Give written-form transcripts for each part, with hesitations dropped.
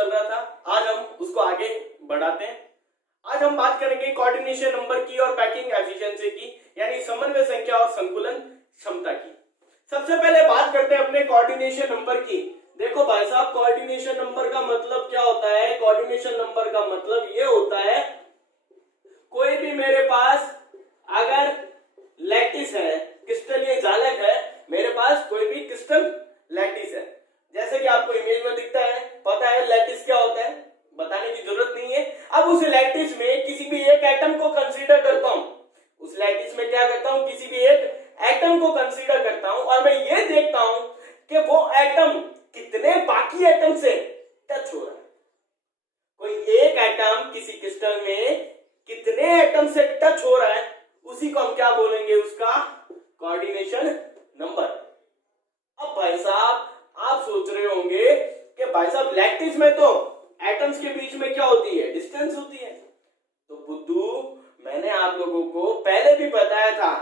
चल रहा था, आज हम उसको आगे बढ़ाते हैं। आज हम बात करेंगे कोऑर्डिनेशन नंबर की और पैकिंग एफिशिएंसी की, यानी समन्वय संख्या और संकुलन क्षमता की। सबसे पहले बात करते हैं अपने कोऑर्डिनेशन नंबर की। देखो भाई साहब, कोऑर्डिनेशन नंबर का मतलब क्या होता है? कोऑर्डिनेशन नंबर का मतलब ये होता है, कोई भी मेरे पास अगर लैटिस है, क्रिस्टल ये जालक है, मेरे पास कोई भी क्रिस्टल लैटिस है, जैसे कि आपको इमेज में दिखता है, पता है लैटिस क्या होता है, बताने की जरूरत नहीं है। अब उस लैटिस में किसी भी एक एटम को कंसीडर करता हूं, उस लैटिस में क्या करता हूं, किसी भी एक एटम को कंसीडर करता हूं और मैं ये देखता हूं कि वो एटम कितने बाकी एटम से टच हो रहा है। कोई एक एटम किसी क्रिस्टल में कितने एटम से टच हो रहा है, उसी को हम क्या बोलेंगे, उसका कोऑर्डिनेशन नंबर। अब भाई साहब आप सोच रहे होंगे कि भाई साहब लैटिस में तो एटम्स के बीच में क्या होती है, डिस्टेंस होती है। तो बुद्धू, मैंने आप लोगों को पहले भी बताया था,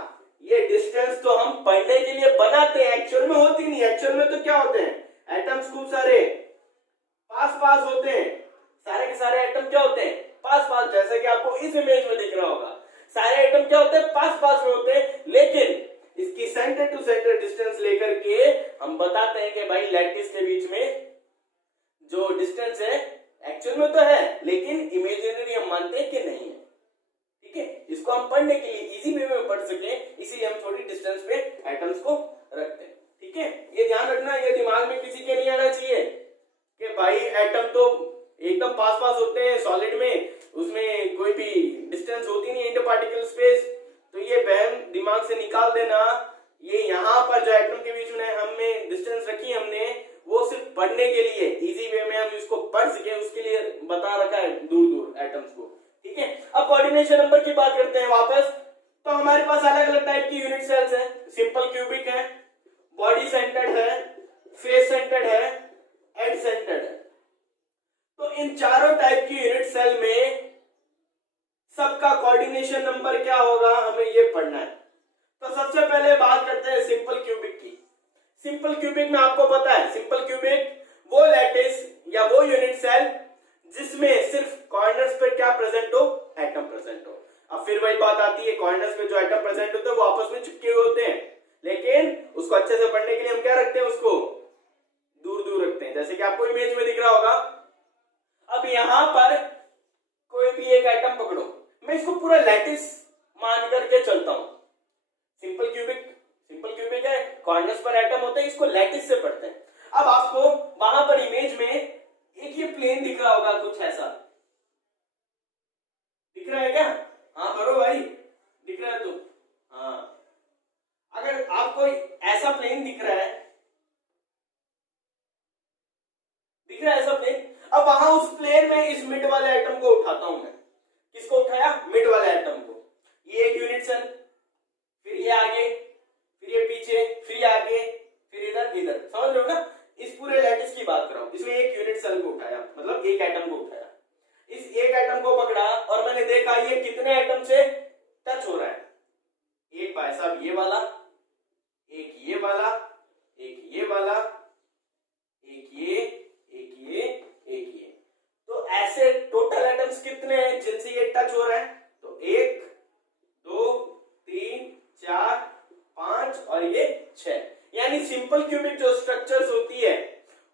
ये डिस्टेंस तो हम पढ़ने के लिए बनाते हैं, एक्चुअल में होती नहीं। एक्चुअल में तो क्या होते हैं, एटम्स खूब सारे पास पास होते हैं, सारे के सारे एटम क्या होते हैं, पास पास, जैसे कि आपको इस इमेज में दिख रहा होगा, सारे एटम क्या होते हैं, पास पास में होते हैं। लेकिन इसकी सेंटर टू सेंटर डिस्टेंस लेकर के हम बताते हैं कि भाई लैटिस के बीच में जो डिस्टेंस है एक्चुअल में तो है, लेकिन इमेजिनरी हम मानते हैं कि नहीं है। ठीक है, इसको हम पढ़ने के लिए इजी वे में पढ़ सके, इसीलिए हम थोड़ी डिस्टेंस पे एटम्स को रखते हैं। ठीक है, ये ध्यान रखना, ये दिमाग में किसी के नहीं आना चाहिए कि भाई एटम तो एकदम पास पास होते हैं सॉलिड में, उसमें कोई भी डिस्टेंस होती नहीं, इंटर पार्टिकल स्पेस। तो ये वहम दिमाग से निकाल देना। ये यहाँ पर जो एटम के बीच में हमने डिस्टेंस रखी हमने, वो सिर्फ पढ़ने के लिए, इजी वे में हम इसको पढ़ सके उसके लिए बता रखा है दूर दूर एटम्स को। ठीक है, अब कोऑर्डिनेशन नंबर की बात करते हैं वापस। तो हमारे पास अलग अलग टाइप की यूनिट सेल्स है, सिंपल क्यूबिक है, बॉडी सेंटर्ड है, फेस सेंटर्ड है, एंड सेंटर्ड है। तो इन चारों टाइप की यूनिट सेल में सबका कोऑर्डिनेशन नंबर क्या होगा, हमें ये पढ़ना है। तो सबसे पहले बात करते हैं सिंपल क्यूबिक की। सिंपल क्यूबिक में आपको पता है, सिंपल क्यूबिक वो लैटिस या वो यूनिट सेल जिसमें सिर्फ कॉर्नर्स पे क्या प्रेजेंट हो, एटम प्रेजेंट हो। अब फिर वही बात आती है, कॉर्नर्स पे जो एटम प्रेजेंट होते हैं वो आपस में चिपके हुए होते हैं, लेकिन उसको अच्छे से पढ़ने के लिए हम क्या रखते हैं, उसको दूर दूर रखते हैं, जैसे कि आपको इमेज में दिख रहा होगा। अब यहां पर कोई भी एक एटम पकड़ो, मैं इसको पूरा लैटिस मान करके चलता हूं। सिंपल क्यूबिक है, कॉर्नर्स पर एटम होते हैं, इसको लैटिस से पढ़ते हैं। अब आपको वहां पर इमेज में एक ये प्लेन दिख रहा होगा, कुछ ऐसा दिख रहा है क्या? हाँ करो भाई, दिख रहा है तो हाँ। अगर आपको ऐसा प्लेन दिख रहा है ऐसा प्लेन, अब वहां उस प्लेन में इस मिड वाले एटम को उठाता हूं मैं। किसको उठाया? मिड वाले एटम को। ये एक यूनिट सेल, फिर ये आगे, फिर ये पीछे, फिर ये आगे, फिर इधर इधर, समझ लो ना। इस पूरे लैटिस की बात कर रहा हूं, इसमें एक यूनिट सेल को उठाया, मतलब एक एटम को उठाया। इस एक एटम को पकड़ा और मैंने देखा ये कितने एटम से टच हो रहा है। एक भाई साहब ये वाला, एक ये वाला, एक ये वाला, एक ये, एक ये, एक ये। तो ऐसे टोटल एटम्स कितने हैं जिनसे ये टच हो रहा है? तो 1 2 3 4 5 और ये 6। यानी सिंपल क्यूबिक जो स्ट्रक्चर्स होती है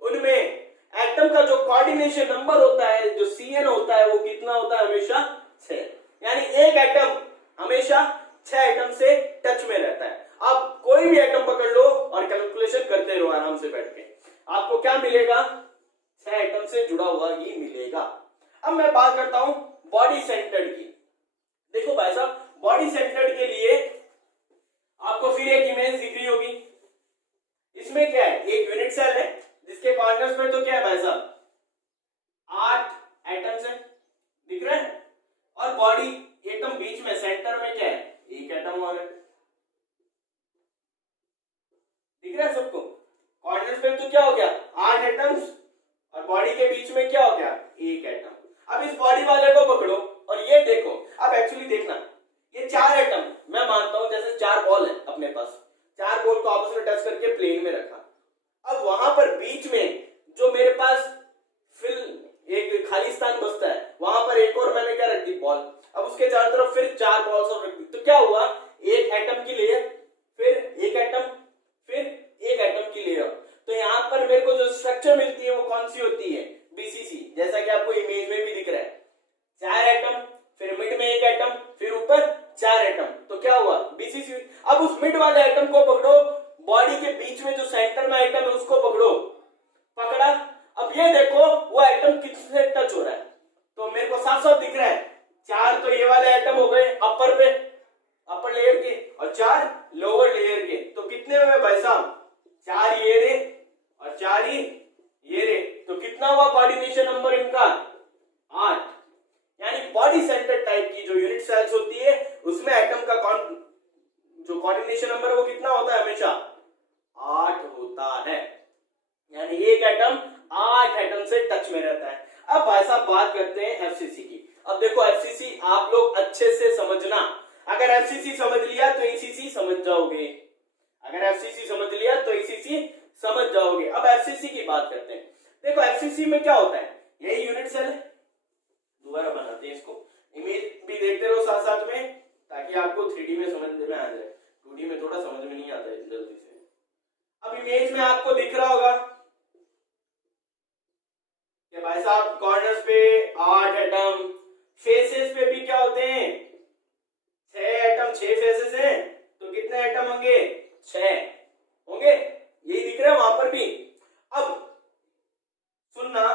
उनमें एटम का जो कोऑर्डिनेशन नंबर होता है, जो CN होता है, वो कितना होता है? हमेशा 6। यानी एक एटम हमेशा 6 एटम से टच में रहता है। आप कोई भी एटम पकड़ लो और कैलकुलेशन करते रहो आराम से बैठ के, आपको क्या मिलेगा? 6 एटम से जुड़ा हुआ ये मिलेगा। अब मैं बात करता हूं बॉडी सेंटर्ड की। देखो भाई साहब, बॉडी सेंटर्ड के लिए आपको फिर एक इमेज दिख रही होगी। इसमें क्या है? एक यूनिट सेल है जिसके कॉर्नर्स पे तो क्या है भाई साहब? 8 एटम्स है, दिख रहा है। और बॉडी एकदम बीच में सेंटर में क्या है? एक एटम और है, दिख रहा है सबको। कॉर्नर्स पे तो क्या हो गया? 8 एटम्स, और बॉडी के बीच में क्या हो गया? एक एटम। अब इस बॉडी वाले को पकड़ो और ये देखो। अब एक्चुअली देखना, ये 4 एटम मैं मानता हूं जैसे 4 बॉल है अपने पास, 4 बॉल को आपस में टच करके प्लेन में रखा। अब वहां पर बीच में जो मेरे पास फिल ये देखो वो एटम किससे टच हो रहा है, तो मेरे को साफ साफ दिख रहा है 4 तो ये वाले एटम हो गए अपर पे, अपर लेयर के, और 4 लोअर लेयर के। तो कितने हुए भाई साहब, 4 ये रे और 4 ही ये रे। तो कितना हुआ कोऑर्डिनेशन नंबर इनका, 8। यानी बॉडी सेंटर टाइप की जो यूनिट सेल्स होती है उसमें एटम का जो कोऑर्डिनेशन नंबर है वो कितना होता है, हमेशा 8 होता है। यानी एक एटम 8 एटम से टच में रहता है। अब भाई साहब बात करते हैं एफसीसी की। अब देखो एफसीसी आप लोग अच्छे से समझना, अगर एफसीसी समझ लिया तो ईसीसी समझ जाओगे, अगर एफसीसी समझ लिया तो ईसीसी समझ जाओगे। अब एफसीसी की बात करते हैं। देखो एफसीसी में क्या होता है, यही यूनिट सेल है, दोबारा बनाते हैं इसको, इमेज भी देखते रहो साथ साथ में ताकि आपको 3D में समझ में आ जाए, 2D में थोड़ा समझ में नहीं आता है जल्दी से। अब इमेज में आपको दिख रहा होगा कि भाई साहब कॉर्नर्स पे 8 एटम, फेसेस पे भी क्या होते हैं 6 एटम, 6 फेसेस हैं तो कितने एटम होंगे, 6 होंगे, यही दिख रहा है वहां पर भी। अब सुनना,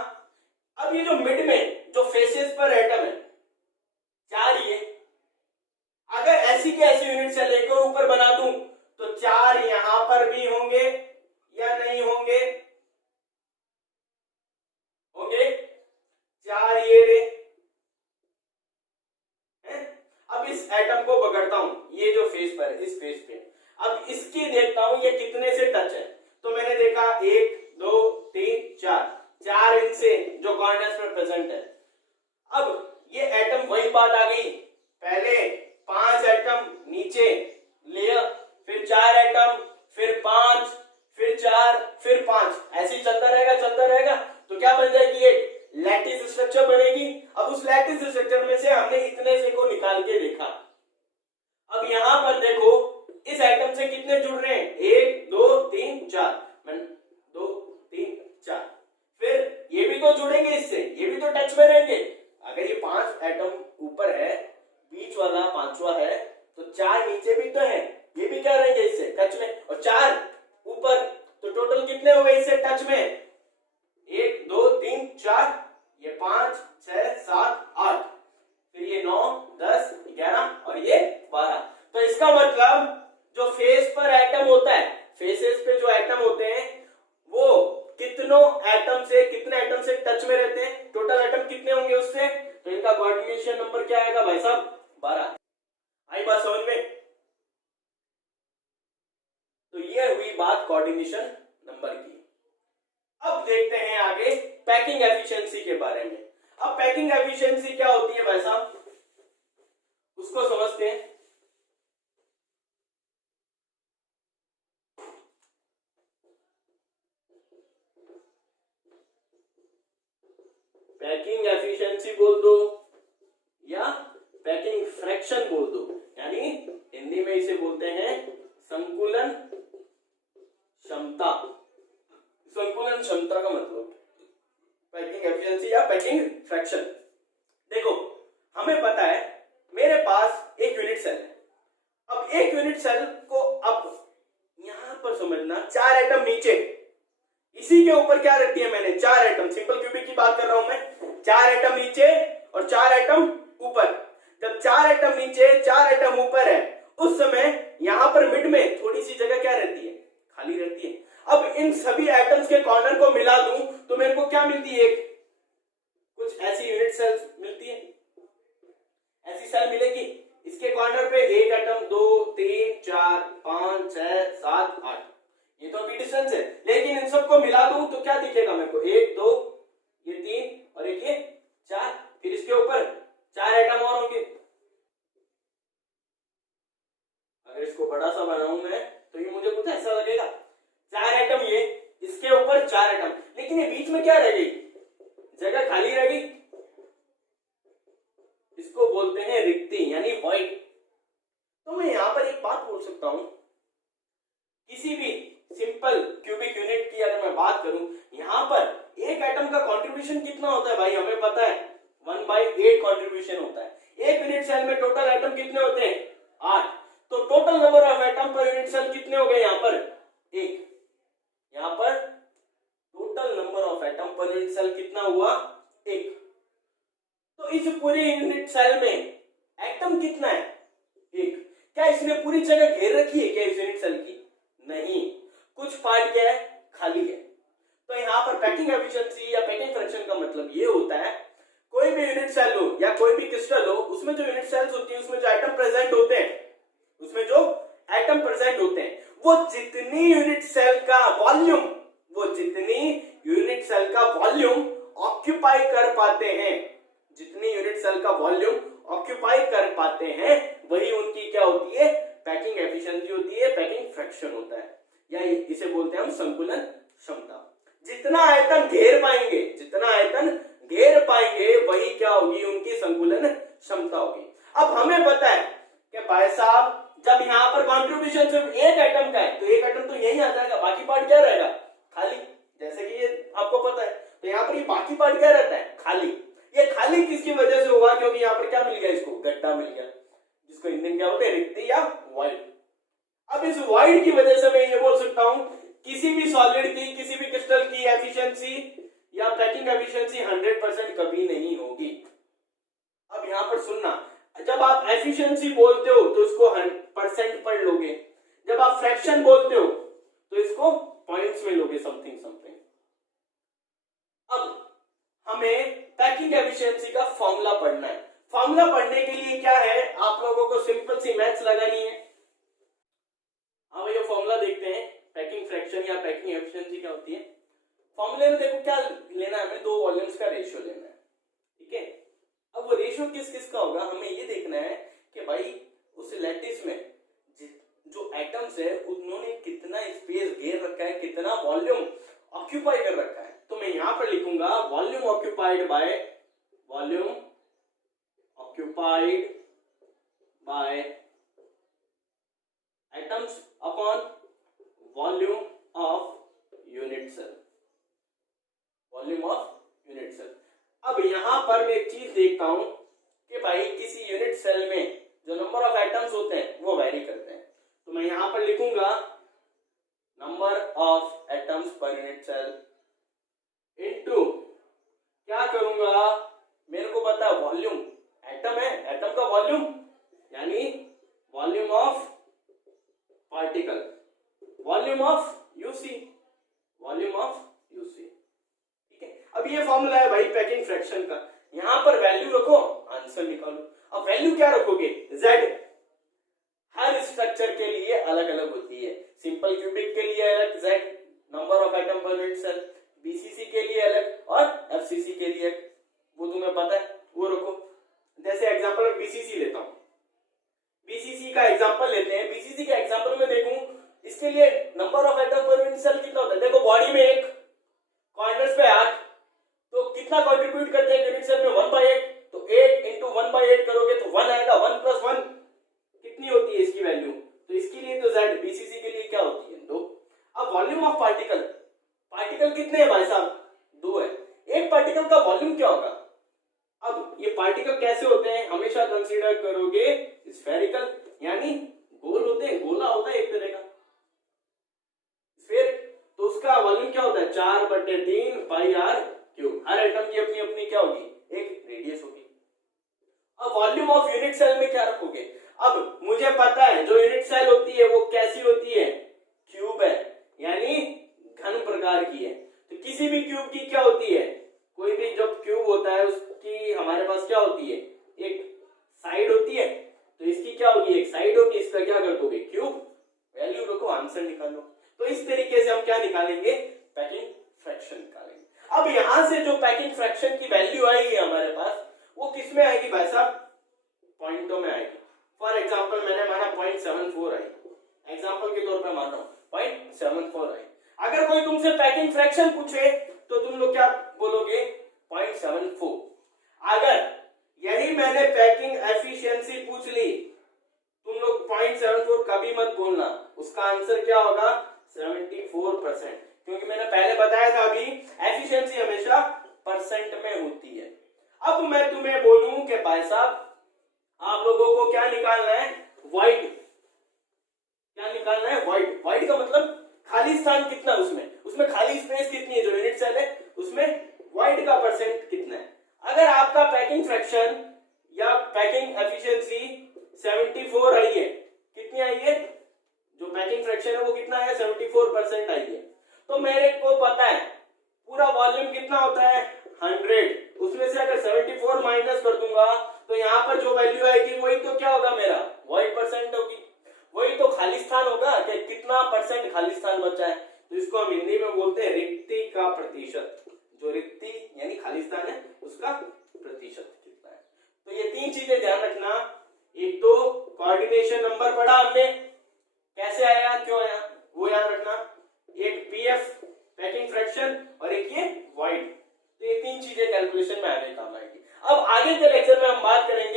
अब ये जो मिड में जो फेसेस पर एटम है 4 ये, अगर ऐसी के ऐसी यूनिट सेल एक और ऊपर बना दूं तो 4 यहां पर भी होंगे या नहीं होंगे, होंगे 4 ये रे। अब इस एटम को पकड़ता हूं, ये जो फेस पर है, इस फेस पे, अब इसकी देखता हूं ये कितने से टच है। तो मैंने देखा 1 2 3 4 इनसे जो कॉर्नर्स पर प्रेजेंट है। अब ये एटम वही बात आ गई, पहले 5 एटम नीचे लेयर, फिर 4 एटम, फिर 5, फिर 4, फिर 5, ऐसे ही चलता रहेगा। तो क्या बन जाएगी, एक लैटिस स्ट्रक्चर बनेगी। अब उस लैटिस स्ट्रक्चर में से हमने इतने से को निकाल के देखा। अब यहां पर देखो इस एटम से कितने जुड़ रहे हैं, 1 2 3 4, 2 3 4, फिर ये भी तो जुड़ेंगे इससे, ये भी तो टच में रहेंगे। अगर ये 5 एटम ऊपर है, बीच वाला 5वां है, तो 4 नीचे भी तो है, ये भी क्या रहेंगे इससे टच में, और 4 ऊपर, तो टोटल कितने हुए इससे टच में, 1 2 3 4, ये 5 6 7 8, फिर ये 9 10 11 और ये 12। तो इसका मतलब जो फेस पर एटम होता है, फेसेस पे जो एटम होते हैं वो कितनों एटम से, कितने एटम से टच में रहते हैं, टोटल एटम कितने होंगे उससे, तो इनका कोऑर्डिनेशन नंबर क्या आएगा भाई साहब, 12। आई बात समझ में। तो ये हुई बात कोऑर्डिनेशन नंबर की। अब देखते हैं आगे पैकिंग एफिशिएंसी के बारे में। अब पैकिंग एफिशिएंसी क्या होती है भाई साहब, उसको समझते हैं। पैकिंग एफिशिएंसी बोल दो या पैकिंग फ्रैक्शन बोल दो, यानी हिंदी में इसे बोलते हैं संकुलन क्षमता। संकुलन क्षमता का मतलब पैकिंग एफिशिएंसी या पैकिंग फ्रैक्शन। देखो हमें पता है मेरे पास एक यूनिट सेल है। अब एक यूनिट सेल को अब यहां पर समझना, 4 एटम नीचे, इसी के ऊपर क्या रखती है मैंने, 4 एटम, सिंपल क्यूबिक की बात कर रहा हूं मैं, 4 एटम नीचे और 4 एटम ऊपर। जब 4 एटम नीचे 4 एटम ऊपर है उस समय यहां पर मिड में थोड़ी सी जगह क्या रहती है, खाली रहती है। अब इन सभी एटम्स के कॉर्नर को मिला दूं तो मेरे को क्या मिलती है, एक कुछ ऐसी यूनिट सेल्स मिलती है, ऐसी सेल मिलेगी। इसके कॉर्नर पे एक एटम, 2 3 4 5 6 7 8, ये तो अभी डिस्टेंस है, लेकिन इन सबको मिला दूं तो क्या दिखेगा मेरे को, 1 2 ये 3 और एक ये 4, फिर इसके ऊपर 4 एटम और होंगे। अगर इसको बड़ा सा बनाऊं मैं तो ये मुझे कुछ ऐसा लगेगा, 4 एटम ये, इसके ऊपर 4 एटम, लेकिन ये बीच में क्या रह गई, जगह खाली रह गई, इसको बोलते हैं रिक्ति यानी वॉइड। तो मैं यहां पर एक बात बोल सकता हूं, किसी भी सिंपल क्यूबिक यूनिट की अगर मैं बात करूं, यहां पर एक एटम का कंट्रीब्यूशन कितना होता है भाई, हमें पता है 1/8 कंट्रीब्यूशन होता है। एक यूनिट सेल में टोटल एटम कितने होते हैं, 8, तो total number of atom per unit cell कितने हो गए, यहां पर 1, यहां पर टोटल नंबर ऑफ एटम पर पर यूनिट सेल कितना हुआ? 1। तो इस पूरे यूनिट सेल में एटम कितना है? 1। क्या इसने पूरी जगह घेर रखी है क्या इस यूनिट सेल की? नहीं, कुछ पार्ट क्या है? खाली है। तो यहाँ पर पैकिंग एफिशिएंसी या पैकिंग फ्रैक्शन का मतलब ये होता है, कोई भी यूनिट सेल हो या कोई भी क्रिस्टल हो, उसमें जो यूनिट सेल्स होती है, उसमें जो एटम प्रेजेंट होते हैं, उसमें जो एटम प्रेजेंट होते हैं, वो जितनी यूनिट सेल का वॉल्यूम ऑक्यूपाई कर पाते हैं, जितनी यूनिट सेल का वॉल्यूम ऑक्यूपाई कर पाते हैं, वही उनकी क्या होती है? पैकिंग एफिशिएंसी होती है, पैकिंग फ्रैक्शन होता है, या इसे बोलते हैं हम संकुलन क्षमता। जितना आयतन घेर पाएंगे वही क्या होगी? उनकी संकुलन क्षमता होगी। अब हमें पता है कि भाई साहब, जब यहाँ पर कंट्रीब्यूशन सिर्फ एक एटम का है, तो एक एटम तो यही आ जाएगा, बाकी पार्ट क्या रहेगा? खाली। जैसे कि ये आपको पता है, तो यहाँ पर ये बाकी पार्ट क्या रहता है? खाली। ये खाली किसकी वजह से हुआ? क्योंकि यहाँ पर क्या मिल गया इसको? गड्ढा मिल गया, जिसको हिंदी में क्या बोलते हैं? रिक्ति या वॉइड। अब इस वॉइड की वजह से मैं ये बोल सकता हूं, किसी भी सॉलिड की, किसी भी क्रिस्टल की एफिशिएंसी या पैकिंग एफिशिएंसी 100% कभी नहीं होगी। अब यहां पर सुनना, जब आप एफिशिएंसी बोलते हो तो इसको 100% पढ़ लोगे, जब आप फ्रैक्शन बोलते हो तो इसको पॉइंट्स में लोगे, समथिंग। अब हमें पैकिंग एफिशिएंसी का फॉर्मूला पढ़ना है। फॉर्मूला पढ़ने के लिए क्या है, आप लोगों को सिंपल सी मैथ्स लगानी है। हाँ भैया, फॉर्मूला देखते हैं, पैकिंग फ्रैक्शन या पैकिंग एफिशिएंसी क्या होती है। फॉर्मूले में देखो क्या लेना है, हमें 2 वॉल्यूम्स का रेशियो लेना है, ठीक है। अब वो रेशियो किस किस का होगा, हमें ये देखना है कि भाई उस लैटिस में जो एटम्स है उन्होंने कितना स्पेस घेर रखा है, कितना वॉल्यूम ऑक्यूपाई कर रखा है। तो मैं यहां पर लिखूंगा volume occupied by atoms upon volume of unit cell. अब यहां पर मैं एक चीज देखता हूं कि भाई किसी यूनिट सेल में जो नंबर ऑफ एटम्स होते हैं वो वेरी करते हैं, तो मैं यहां पर लिखूंगा number of atoms per unit cell into क्या करूंगा, मेरे को पता है वॉल्यूम, एटम है, एटम का वॉल्यूम यानी volume of particle, volume of UC, ठीक है। अब ये फॉर्मूला है भाई पैकिंग फ्रैक्शन का, यहां पर वैल्यू रखो, आंसर निकालो। अब वैल्यू क्या रखोगे? Z। हर स्ट्रक्चर के लिए अलग अलग होती है, सिंपल क्यूबिक के लिए अलग Z, number of atom per unit cell, BCC के लिए अलग और एफसीसी के लिए, वो तुम्हें पता है, वो रखो। जैसे एग्जांपल में बीसीसी लेता हूं, बीसीसी का एग्जांपल लेते हैं। बीसीसी का एग्जांपल में देखूं, इसके लिए number of atom per unit cell कितना होता है? देखो बॉडी में 1, कॉर्नर्स पे 8, तो कितना कंट्रीब्यूट करते हैं यूनिट सेल में? 1/8। तो 8 इंटू 1/8 करोगे तो 1 आएगा, 1 + 1 कितनी होती है इसकी वैल्यू? तो इसके लिए तो Z, बीसीसी के लिए क्या होती है? 2। अब वॉल्यूम ऑफ पार्टिकल कितने हैं भाई साहब? 2 है। एक पार्टिकल का वॉल्यूम क्या होगा? अब ये पार्टिकल कैसे होते हैं, हमेशा कंसीडर करोगे स्फेरिकल, यानी गोल होते हैं, गोला होता है एक तरह का स्फीयर, तो उसका वॉल्यूम क्या होता है? 4/3 πr³। हर एटम की अपनी अपनी क्या होगी? एक रेडियस होगी। अब वॉल्यूम ऑफ यूनिट सेल में क्या रखोगे? अब मुझे पता है जो यूनिट सेल होती है वो कैसी होती है? क्यूब है, यानी घन प्रकार की है। तो किसी भी क्यूब की क्या होती है? कोई भी जो क्यूब होता है उसकी हमारे पास क्या होती है? एक साइड होती है, तो इसकी क्या होगी? एक साइड होगी, इसका क्या कर दोगे? क्यूब। वैल्यू रखो, आंसर निकालो। तो इस तरीके से हम क्या निकालेंगे? पैकिंग फ्रैक्शन निकालेंगे। अब यहां से जो पैकिंग फ्रैक्शन की वैल्यू आएगी हमारे पास, वो किस में आएगी भाई साहब? पॉइंटों में आएगी। फॉर एग्जाम्पल मैंने माना 0.74 आई, एग्जाम्पल के तौर पर मान रहा हूं 0.74 आई। अगर कोई तुमसे पैकिंग फ्रैक्शन पूछे तो तुम लोग क्या बोलोगे? 0.74। अगर यही मैंने पैकिंग एफिशिएंसी पूछ ली, तुम लोग 0.74 कभी मत बोलना, उसका आंसर क्या होगा? 74%, क्योंकि मैंने पहले बताया था अभी एफिशिएंसी हमेशा परसेंट में होती है। अब मैं तुम्हें बोलूं कि भाई साहब आप लोगों को क्या निकालना है? वाइड। क्या निकालना है? वाइड। वाइड का मतलब खाली स्थान कितना उसमें खाली स्पेस कितनी है? जो यूनिट सेल है उसमें फ्रैक्शन या पैकिंग एफिशिएंसी 74 आई है। कितनी आई है? जो पैकिंग फ्रैक्शन है वो कितना है? 74% आई है। तो मेरे को पता है पूरा वॉल्यूम कितना होता है? 100। उसमें से अगर 74 माइनस कर दूंगा तो यहाँ पर जो वैल्यू आएगी वही तो क्या होगा मेरा? वही परसेंट होगी, वही तो खाली स्थान होगा कि कितना परसेंट खाली स्थान बचा है। तो इसको हम हिंदी में बोलते हैं रिक्ति का प्रतिशत। जो रिक्ति यानी खाली स्थान है उसका प्रतिशत कितना है। तो ये तीन चीजें ध्यान रखना। एक तो कोऑर्डिनेशन नंबर पढ़ा हमने, कैसे आया, क्यों आया, वो याद रखना। एक पीएफ पैकिंग फ्रैक्शन और एक ये वॉइड। तो ये तीन चीजें कैलकुलेशन में आगे काम आएगी। अब आगे के लेक्चर में हम बात करेंगे